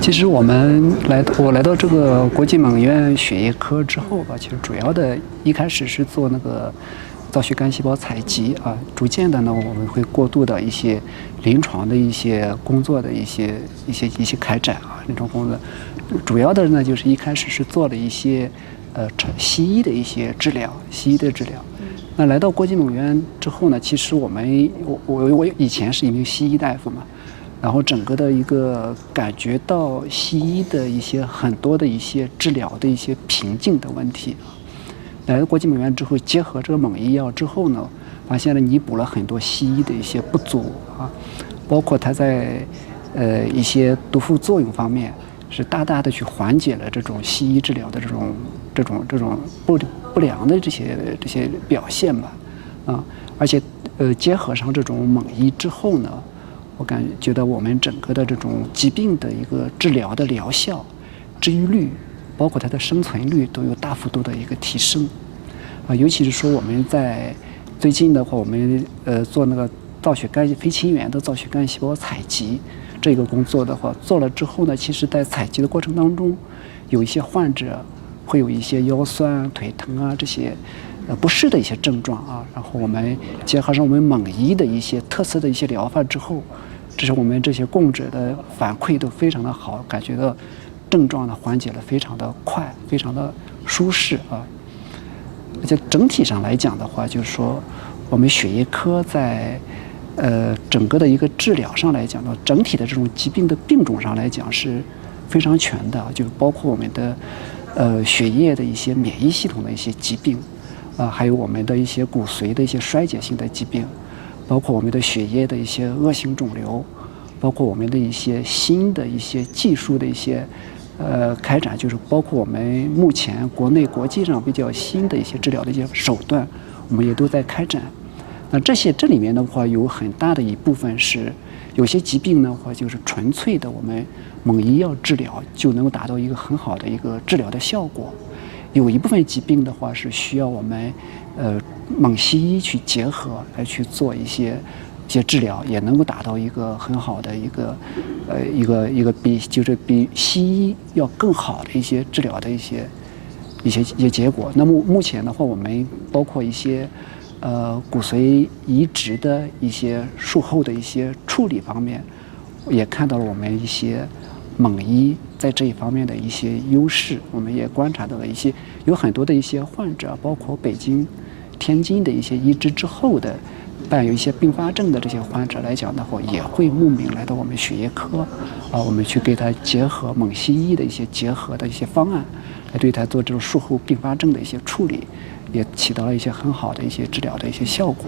其实我来到这个国际猛院血液科之后吧，其实主要的一开始是做那个造血干细胞采集啊，逐渐的呢，我们会过渡到一些临床的一些工作的一些开展啊，临床工作，主要的呢就是一开始是做了一些西医的一些治疗，那来到国际猛院之后呢，其实我以前是一名西医大夫嘛。然后整个的一个感觉到西医的很多的一些治疗的一些瓶颈的问题，来到国际猛院之后，结合这个猛医药之后呢，发现了弥补了很多西医的一些不足啊，包括它在一些毒副作用方面是大大的去缓解了这种西医治疗的这种不良的这些表现吧，啊，而且结合上这种猛医之后呢。我觉得我们整个的这种疾病的一个治疗的疗效、治愈率，包括它的生存率都有大幅度的一个提升，啊，尤其是说我们在最近的话，我们做那个非亲源的造血干细胞采集这个工作的话，做了之后呢，其实在采集的过程当中，有一些患者会有一些腰酸、腿疼啊这些。不适的一些症状啊，然后我们结合上我们猛医的一些特色的一些疗法之后，这是我们这些供者的反馈都非常的好，感觉到症状呢缓解了非常的快，非常的舒适啊。而且整体上来讲的话，就是说我们血液科在整个的一个治疗上来讲呢，整体的这种疾病的病种上来讲是非常全的，就是包括我们的血液的一些免疫系统的一些疾病。还有我们的一些骨髓的一些衰竭性的疾病，包括我们的血液的一些恶性肿瘤，包括我们的一些新的一些技术的一些开展，就是包括我们目前国内国际上比较新的一些治疗的一些手段，我们也都在开展。那这里面的话，有很大的一部分是有些疾病的话，就是纯粹的我们猛医药治疗就能够达到一个很好的一个治疗的效果。有一部分疾病的话是需要我们猛西医去结合来去做一些治疗，也能够达到一个很好的一个比西医要更好的一些治疗的一些结果。那么目前的话，我们包括一些骨髓移植的一些术后的一些处理方面，也看到了我们一些猛医在这一方面的一些优势，我们也观察到了有很多的一些患者，包括北京、天津的一些移植之后的伴有一些并发症的这些患者来讲的话，也会慕名来到我们血液科，啊，我们去给他结合猛西医的一些结合的一些方案，来对他做这种术后并发症的一些处理，也起到了一些很好的一些治疗的一些效果。